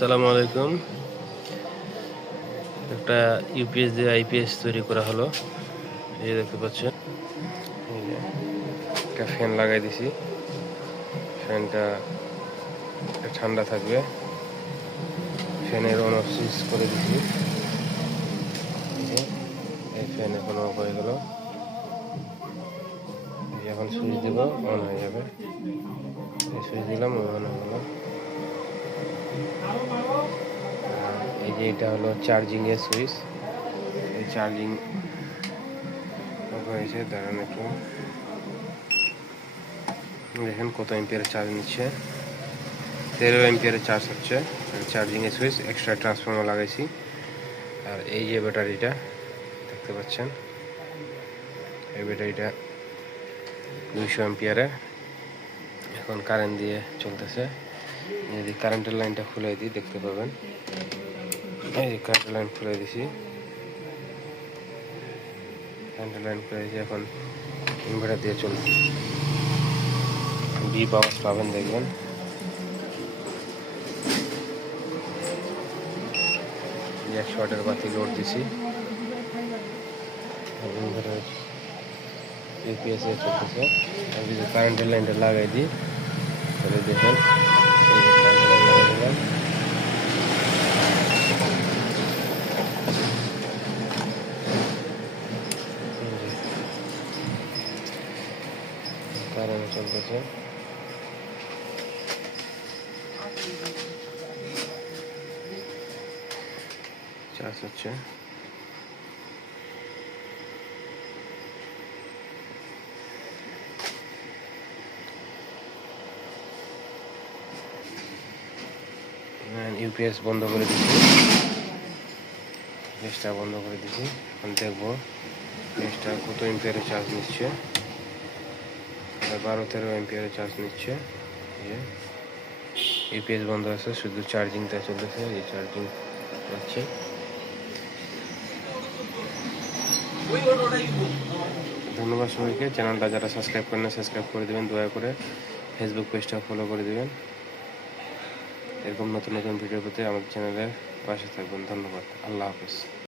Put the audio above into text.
আসসালামু আলাইকুম। একটা ইউপিএস দিয়ে আইপিএস তৈরি করা হলো। এই দেখতে পাচ্ছেন, এই যে একটা ফ্যান লাগাই দিছি। ফ্যানটা ঠান্ডা থাকবে। ফ্যানের অন অফ সুইচ করে দিছি। এই ফ্যান এখন অফ হয়ে গেল। এখন সুইচ দিব, অন হয়ে যাবে। এই সুইচ দিলাম, অন হয়ে গেল। এই যে এটা হলো চার্জিং এর সুইচ। এই চার্জিং হয়েছে, দাঁড়ান একটু দেখেন কত এম্পিয়ারের চার্জ নিচ্ছে। 13 এম্পিয়ারের চার্জ হচ্ছে। চার্জিং এর সুইচ, এক্সট্রা ট্রান্সফর্মার লাগাইছি। আর এই যে ব্যাটারিটা দেখতে পাচ্ছেন, এই ব্যাটারিটা 200 এম্পিয়ারের। এখন কারেন্ট দিয়ে চলতেছে। যদি কারেন্টের লাইনটা খুলে দিই দেখতে পাবেন। এই যে কারেন্টের লাইন খুলে দিছি, কারেন্টের লাইন খুলে দিয়েছি। এখন ইনভার্টার দিয়ে চলবে। ডিপ আওয়াজ পাবেন, দেখবেন। 100 ওয়াটের বাতি লোড দিছি। ইনভার্টার ইউপিএস এ চলতেছে। আর যদি কারেন্টের লাইনটা লাগাই দিই তাহলে দেখেন, এই যে কারেন্টের লাইন লাগাই দিলাম। কারেন্ট চলতেছে। চার্জ হচ্ছে। ইউপিএস বন্ধ করে দিচ্ছি, ইউপিএসটা বন্ধ করে দিচ্ছি। এখন দেখবো ইউপিএসটা কত এম্পিয়ারের চার্জ নিচ্ছে। 12-13 এম্পিয়ারের চার্জ নিচ্ছে। ইউপিএস বন্ধ আছে, শুধু চার্জিংটা চলতেছে। এই চার্জিং হচ্ছে। ধন্যবাদ সবাইকে। চ্যানেলটা যারা সাবস্ক্রাইব করেন না, সাবস্ক্রাইব করে দেবেন দয়া করে। ফেসবুক পেজটা ফলো করে দেবেন। এরকম নতুন নতুন ভিডিও পেতে আমাদের চ্যানেলের পাশে থাকবেন। ধন্যবাদ। আল্লাহ হাফেজ।